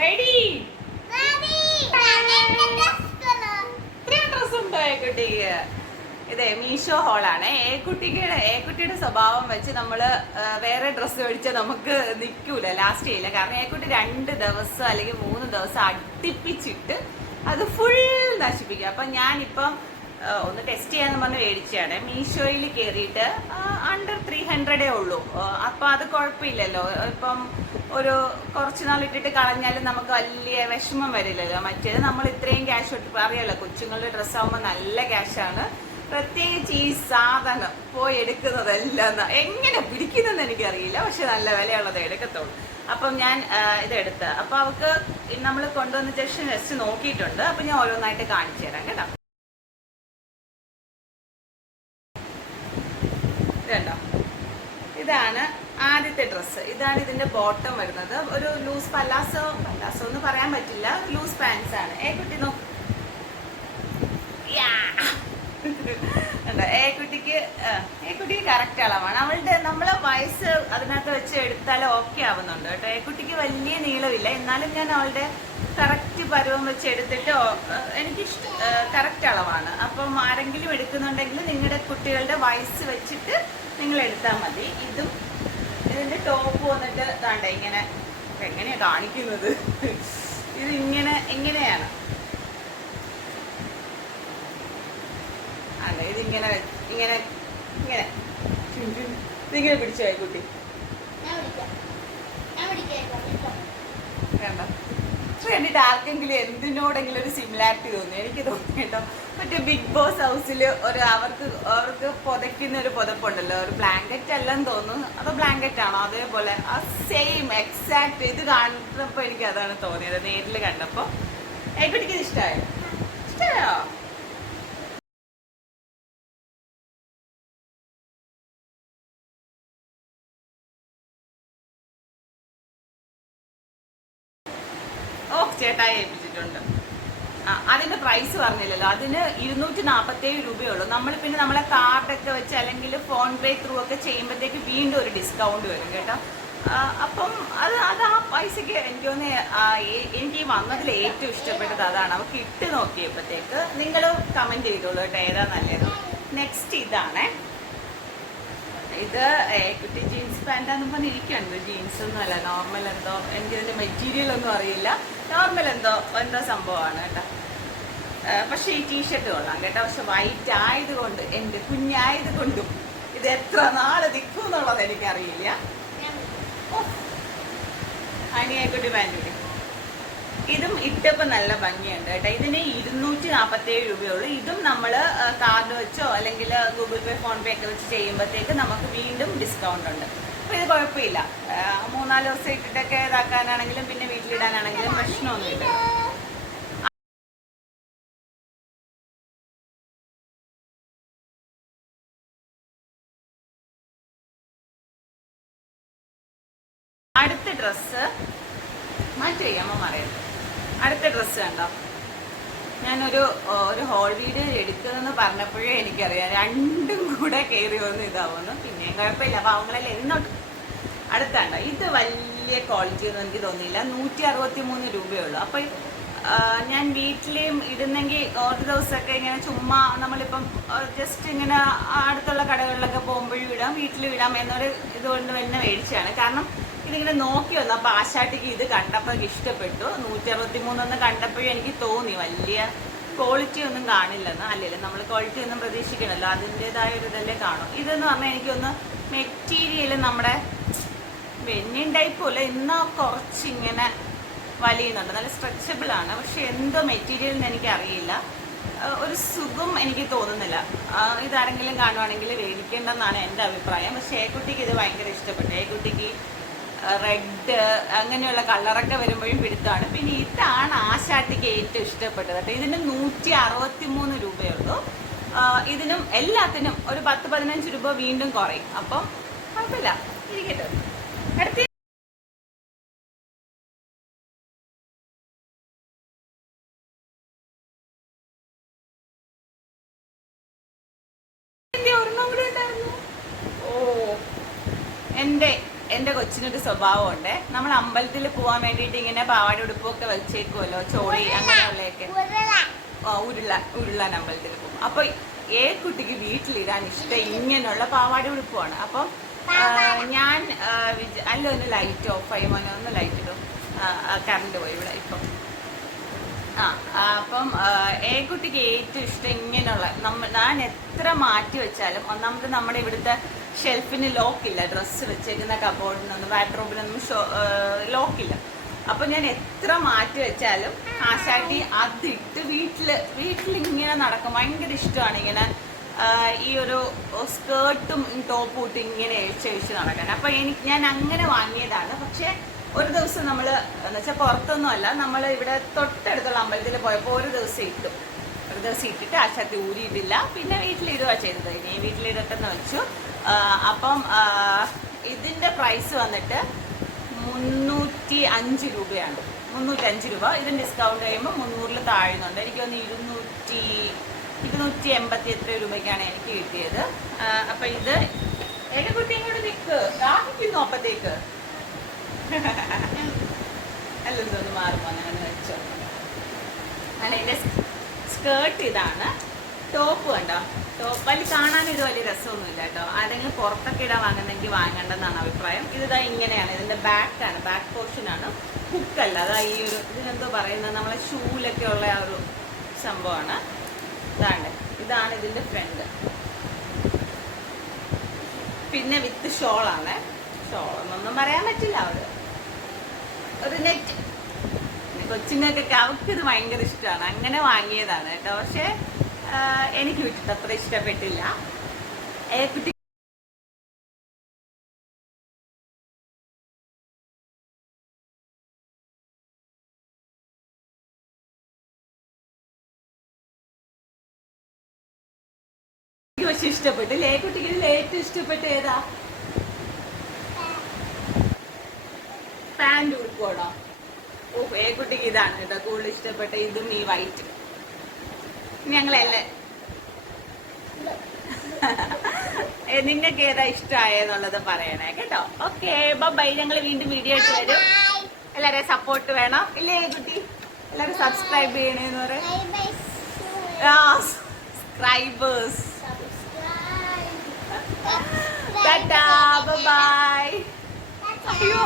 Ready ഇത്രയും dress ഉണ്ടോ ഏക്കുട്ടിക്ക്? ഇതേ മീഷോ ഹോളാണ്. ഏക്കുട്ടിയുടെ സ്വഭാവം വെച്ച് നമ്മള് വേറെ ഡ്രസ്സ് മേടിച്ചാൽ നമുക്ക് നിൽക്കൂല, ലാസ്റ്റ് ചെയ്യില്ല. കാരണം ഏക്കുട്ടി 2 ദിവസം അല്ലെങ്കിൽ 3 ദിവസം അടുപ്പിച്ചിട്ട് അത് ഫുൾ നശിപ്പിക്കുക. അപ്പൊ ഞാനിപ്പം ഒന്ന് ടെസ്റ്റ് ചെയ്യാന്ന് പറഞ്ഞ് മേടിച്ചാണ്. മീഷോയിൽ കയറിയിട്ട് അണ്ടർ 300 ഉള്ളൂ. അപ്പൊ അത് കുഴപ്പമില്ലല്ലോ. ഇപ്പം ഒരു കുറച്ച് നാൾ ഇട്ടിട്ട് കളഞ്ഞാലും നമുക്ക് വലിയ വിഷമം വരില്ലല്ലോ. മറ്റേത് നമ്മൾ ഇത്രയും ക്യാഷ് ഇട്ട് അറിയാലോ, കൊച്ചുങ്ങളുടെ ഡ്രസ്സ് ആകുമ്പോൾ നല്ല ക്യാഷാണ്. പ്രത്യേകിച്ച് ഈ സാധനം പോയി എടുക്കുന്നതെല്ലാം എങ്ങനെ പിടിക്കുന്നതെന്ന് എനിക്കറിയില്ല, പക്ഷെ നല്ല വിലയുള്ളത് എടുക്കത്തുള്ളൂ. അപ്പം ഞാൻ ഇതെടുത്ത് അപ്പൊ അവർക്ക് നമ്മൾ കൊണ്ടുവന്ന് ജസ്റ്റ് നോക്കിയിട്ടുണ്ട്. അപ്പൊ ഞാൻ ഓരോന്നായിട്ട് കാണിച്ചു തരാം കേട്ടോ. ഇതുണ്ടോ, ഇതാണ് ആദ്യത്തെ ഡ്രസ്സ്. ഇതാണ് ഇതിന്റെ ബോട്ടം വരുന്നത്. ഒരു ലൂസ് പല്ലാസോ എന്ന് പറയാൻ പറ്റില്ല, ലൂസ് പാൻസ് ആണ്. ഏക്കുട്ടിക്ക് കറക്റ്റ് അളവാണ്. നമ്മളെ വയസ്സ് അതിനകത്ത് വെച്ച് എടുത്താലും ഓക്കെ ആവുന്നുണ്ട് കേട്ടോ. ഏക്കുട്ടിക്ക് വലിയ നീളമില്ല, എന്നാലും ഞാൻ അവളുടെ കറക്റ്റ് പരുവം വെച്ച് എടുത്തിട്ട് എനിക്കിഷ്ടം കറക്റ്റ് അളവാണ്. അപ്പം ആരെങ്കിലും എടുക്കുന്നുണ്ടെങ്കിൽ നിങ്ങളുടെ കുട്ടികളുടെ വയസ്സ് വെച്ചിട്ട് നിങ്ങൾ എടുത്താൽ മതി. ഇതിന്റെ ടോപ്പ് വന്നിട്ട് താണ്ട ഇങ്ങനെ, എങ്ങനെയാ കാണിക്കുന്നത്, ഇത് ഇങ്ങനെയാണ്. അല്ല, ഇതിങ്ങനെ ഇതിങ്ങനെ പിടിച്ചോ കുട്ടി, വേണ്ട. കണ്ടിട്ട് ആർക്കെങ്കിലും എന്തിനോടെങ്കിലും ഒരു സിമിലാരിറ്റി തോന്നി? എനിക്ക് തോന്നി കേട്ടോ. മറ്റേ ബിഗ് ബോസ് ഹൗസിൽ അവർക്ക് പുതയ്ക്കുന്ന ഒരു പുതപ്പുണ്ടല്ലോ, ഒരു ബ്ലാങ്കറ്റ് അല്ലെന്ന് തോന്നുന്നു. അതോ ബ്ലാങ്കറ്റ് ആണോ? അതേപോലെ ആ സെയിം എക്സാക്ട് ഇത് കണ്ടപ്പോൾ എനിക്ക് അതാണ് തോന്നിയത്, നേരിൽ കണ്ടപ്പോ. ഏക്കുട്ടിക്ക് ഇത് ഇഷ്ടമായോ? ഓ, ചേട്ടായി ഏൽപ്പിച്ചിട്ടുണ്ട്. അതിന്റെ പ്രൈസ് പറഞ്ഞില്ലല്ലോ. അതിന് 247 രൂപയുള്ളൂ. നമ്മൾ പിന്നെ നമ്മളെ കാർഡൊക്കെ വെച്ച് അല്ലെങ്കിൽ ഫോൺ പേ ത്രൂ ഒക്കെ ചെയ്യുമ്പോഴത്തേക്ക് വീണ്ടും ഒരു ഡിസ്കൗണ്ട് വരും കേട്ടോ. അപ്പം അത് ആ പൈസക്ക് എനിക്ക് എനിക്ക് വന്നതിൽ ഏറ്റവും ഇഷ്ടപ്പെട്ടത് അതാണ്. അവർക്ക് ഇട്ട് നോക്കിയപ്പോഴത്തേക്ക് നിങ്ങൾ കമന്റ് ചെയ്തോളൂ കേട്ടോ, ഏതാ നല്ലത്. നെക്സ്റ്റ് ഇതാണ്. ഇത് കുട്ടി ജീൻസ് പാൻറ്റാന്ന് പറഞ്ഞിരിക്കുകയാണ്. ജീൻസ് ഒന്നും അല്ല, നോർമൽ എന്തോ, എനിക്കിതിന്റെ മെറ്റീരിയൽ ഒന്നും അറിയില്ല. നോർമൽ എന്തോ സംഭവമാണ് കേട്ടോ. പക്ഷെ ഈ ടീഷർട്ട് കൊള്ളാം കേട്ടോ. പക്ഷെ വൈറ്റ് ആയതുകൊണ്ട്, എന്റെ കുഞ്ഞായത് കൊണ്ടും ഇത് എത്ര നാള് നിൽക്കും എന്നുള്ളത് എനിക്കറിയില്ല. അനിയായിക്കുട്ടി പാൻറ്റുകൂടി ഇതും ഇട്ടപ്പോൾ നല്ല ഭംഗിയുണ്ട് കേട്ടോ. ഇതിന് 247 രൂപയുള്ളൂ. ഇതും നമ്മൾ കാർഡ് വെച്ചോ അല്ലെങ്കിൽ ഗൂഗിൾ പേ ഫോൺ പേ ഒക്കെ വെച്ച് ചെയ്യുമ്പോഴത്തേക്ക് നമുക്ക് വീണ്ടും ഡിസ്കൗണ്ട് ഉണ്ട്. അപ്പൊ ഇത് കുഴപ്പമില്ല. 3-4 ദിവസം ഇട്ടിട്ടൊക്കെ ഇതാക്കാനാണെങ്കിലും പിന്നെ വീട്ടിലിടാനാണെങ്കിലും പ്രശ്നമൊന്നുമില്ല. അടുത്ത ഡ്രസ്സ് മാറ്റി ചെയ്യാമോ പറയുന്നത്. അടുത്ത ഡ്രസ്സ് കണ്ടോ, ഞാനൊരു ഹോൾ വീഡിയോ എടുക്കുന്നതെന്ന് പറഞ്ഞപ്പോഴേ എനിക്കറിയാം രണ്ടും കൂടെ കയറി വന്ന് ഇതാവുന്നു. പിന്നെയും കുഴപ്പമില്ല, പാവങ്ങളല്ലേ ഇരുന്നോട്ട്. അടുത്താണ്ടോ, ഇത് വലിയ ക്വാളിറ്റി ഒന്നും എനിക്ക് തോന്നിയില്ല. 163 രൂപയുള്ളൂ. അപ്പൊ ഞാൻ വീട്ടിലേയും ഇടുന്നെങ്കിൽ ഒരു ദിവസമൊക്കെ ഇങ്ങനെ ചുമ്മാ നമ്മളിപ്പം ജസ്റ്റ് ഇങ്ങനെ അടുത്തുള്ള കടകളിലൊക്കെ പോകുമ്പോഴും ഇടാം, വീട്ടിലും ഇടാം എന്നൊരു ഇതുകൊണ്ട് തന്നെ മേടിച്ചാണ്. കാരണം ഇതിങ്ങനെ നോക്കി വന്നു. അപ്പൊ ആശാട്ടിക്ക് ഇത് കണ്ടപ്പോൾ ഇഷ്ടപ്പെട്ടു. 163 ഒന്ന് കണ്ടപ്പോഴും എനിക്ക് തോന്നി വലിയ ക്വാളിറ്റി ഒന്നും കാണില്ലെന്ന്. അല്ലല്ലോ, നമ്മൾ ക്വാളിറ്റി ഒന്നും പ്രതീക്ഷിക്കണല്ലോ, അതിൻ്റെതായ ഒരു ഇതല്ലേ കാണും. ഇതെന്ന് പറഞ്ഞാൽ എനിക്കൊന്ന് മെറ്റീരിയൽ നമ്മുടെ വെന്നിൻ ടൈപ്പ് പോലെ ഇന്ന് കുറച്ചിങ്ങനെ വലിയുന്നുണ്ട്. നല്ല സ്ട്രെച്ചബിൾ ആണ്. പക്ഷെ എന്തോ മെറ്റീരിയൽ എന്ന് എനിക്കറിയില്ല, ഒരു സുഖം എനിക്ക് തോന്നുന്നില്ല. ഇതാരെങ്കിലും കാണുവാണെങ്കിൽ മേടിക്കേണ്ടെന്നാണ് എൻ്റെ അഭിപ്രായം. പക്ഷെ ഏക്കുട്ടിക്ക് ഇത് ഭയങ്കര ഇഷ്ടപ്പെട്ടു. ഏക്കുട്ടിക്ക് റെഡ് അങ്ങനെയുള്ള കളറൊക്കെ വരുമ്പോഴും പിടുത്തമാണ്. പിന്നെ ഇതാണ് ആശാട്ടിക്ക് ഏറ്റവും ഇഷ്ടപ്പെട്ടത് കേട്ടോ. ഇതിന് 163 രൂപയുള്ളൂ. ഇതിനും എല്ലാത്തിനും ഒരു 10-15 രൂപ വീണ്ടും കുറയും. അപ്പം കുഴപ്പമില്ല, ഇരിക്കട്ടെ. അടുത്ത ഒരെണ്ണം കൂടെ ഉണ്ടായിരുന്നു. ഓ, എൻ്റെ എൻ്റെ കൊച്ചിനൊരു സ്വഭാവമുണ്ട്. നമ്മൾ അമ്പലത്തിൽ പോകാൻ വേണ്ടിയിട്ട് ഇങ്ങനെ പാവാടി ഉടുപ്പൊക്കെ വെച്ചേക്കുമല്ലോ, ചോളി അങ്ങനെയുള്ളതൊക്കെ. ഉരുളാൻ അമ്പലത്തിൽ പോകും. അപ്പൊ കുട്ടിക്ക് വീട്ടിലിടാൻ ഇഷ്ടം ഇങ്ങനെയുള്ള പാവാടി ഉടുപ്പമാണ്. അപ്പം ഞാൻ അല്ല ഒന്ന് ലൈറ്റ് ഓഫ് ആയി, മോനെ ഒന്ന് ലൈറ്റ് ഇടും. കറണ്ട് പോയി ഇവിടെ ഇപ്പം. അപ്പം കുട്ടിക്ക് ഏറ്റവും ഇഷ്ടം ഇങ്ങനെയുള്ള ഞാൻ എത്ര മാറ്റി വെച്ചാലും, ഒന്നാമത് നമ്മുടെ ഇവിടുത്തെ ഷെൽഫിന് ലോക്കില്ല, ഡ്രസ്സ് വെച്ചേക്കുന്ന കബോർഡിനൊന്നും വാഡ്രോബിനൊന്നും ലോക്കില്ല. അപ്പൊ ഞാൻ എത്ര മാറ്റി വെച്ചാലും ആശാട്ടി അതിട്ട് വീട്ടിലിങ്ങനെ നടക്കും. ഭയങ്കര ഇഷ്ടമാണ് ഇങ്ങനെ ഈ ഒരു സ്കേർട്ടും ടോപ്പും ഇട്ട് ഇങ്ങനെ എഴിച്ച് നടക്കാൻ. അപ്പൊ ഞാൻ അങ്ങനെ വാങ്ങിയതാണ്. പക്ഷെ ഒരു ദിവസം നമ്മൾ എന്ന് വെച്ചാൽ പുറത്തൊന്നും അല്ല, നമ്മൾ ഇവിടെ തൊട്ടടുത്തുള്ള അമ്പലത്തിൽ പോയപ്പോൾ ഒരു ദിവസം ഇട്ടിട്ട് ആശാത്തി ഊരിയിട്ടില്ല. പിന്നെ വീട്ടിലിടുക ചെയ്തത്. ഇനി വീട്ടിലിടട്ടെന്ന് വെച്ചു. അപ്പം ഇതിന്റെ പ്രൈസ് വന്നിട്ട് 305 രൂപയാണ്. 305 രൂപ. ഇതിന് ഡിസ്കൗണ്ട് കഴിയുമ്പോൾ 300 താഴുന്നുണ്ട്. എനിക്ക് തോന്നുന്നു 280 എത്ര രൂപയ്ക്കാണ് എനിക്ക് കിട്ടിയത്. അപ്പൊ ഇത് കുട്ടിയും കൂടെ നിൽക്ക് ദാഹിക്കുന്നു. അപ്പത്തേക്ക് അല്ലെന്തോന്ന് മാറുമോ അങ്ങനെ വെച്ചോ. അങ്ങനെ ഇതിന്റെ സ്കേർട്ട് ഇതാണ്. ടോപ്പ് കണ്ടോ, ടോപ്പ് വലിയ കാണാൻ ഇത് വലിയ രസമൊന്നുമില്ല കേട്ടോ. ആരെങ്കിലും പുറത്തൊക്കെ ഇടാൻ വാങ്ങുന്നെങ്കിൽ വാങ്ങേണ്ടെന്നാണ് അഭിപ്രായം. ഇതാ ഇങ്ങനെയാണ്, ഇതിന്റെ ബാക്കാണ്, ബാക്ക് പോർഷനാണ്, ഹുക്കല്ല. അതാ ഈ ഒരു ഇതിനെന്തോ പറയുന്നത്, നമ്മളെ ഷൂലൊക്കെ ഉള്ള ആ ഒരു സംഭവമാണ്. ഇതാണ് ഇതിന്റെ ഫ്രണ്ട്. പിന്നെ വിത്ത് ഷോളാണ്. ഷോളെന്നൊന്നും പറയാൻ പറ്റില്ല. ഒരു നെറ്റ് കൊച്ചുങ്ങൾക്കൊക്കെ അവർക്ക് ഇത് ഭയങ്കര ഇഷ്ടമാണ്, അങ്ങനെ വാങ്ങിയതാണ് കേട്ടോ. പക്ഷെ എനിക്ക് വിട്ടിട്ട് അത്ര ഇഷ്ടപ്പെട്ടില്ല. കുട്ടി പക്ഷെ ഇഷ്ടപ്പെട്ടില്ല. കുട്ടിക്ക് ഇതിൽ ഏറ്റവും ഇഷ്ടപ്പെട്ട ഏതാ? പാൻറ് ഉടുക്കോടോ. കുട്ടിക്ക് ഇതാണ് കേട്ടോ കൂടുതൽ ഇഷ്ടപ്പെട്ട. ഇതും ഈ വൈറ്റ്. ഞങ്ങളല്ലേ നിങ്ങൾക്ക് ഏതാ ഇഷ്ടമായെന്നുള്ളത് പറയണേ കേട്ടോ. Okay, bye. ഞങ്ങൾ വീണ്ടും വീഡിയോ ആയിട്ട് വരും. എല്ലാവരെയും സപ്പോർട്ട് വേണം ഇല്ലേ കുട്ടി? എല്ലാവരും സബ്സ്ക്രൈബ് ചെയ്യണേന്ന് പറയാം. സബ്സ്ക്രൈബേഴ്സ്. ടാറ്റാ, ബൈ. അയ്യോ.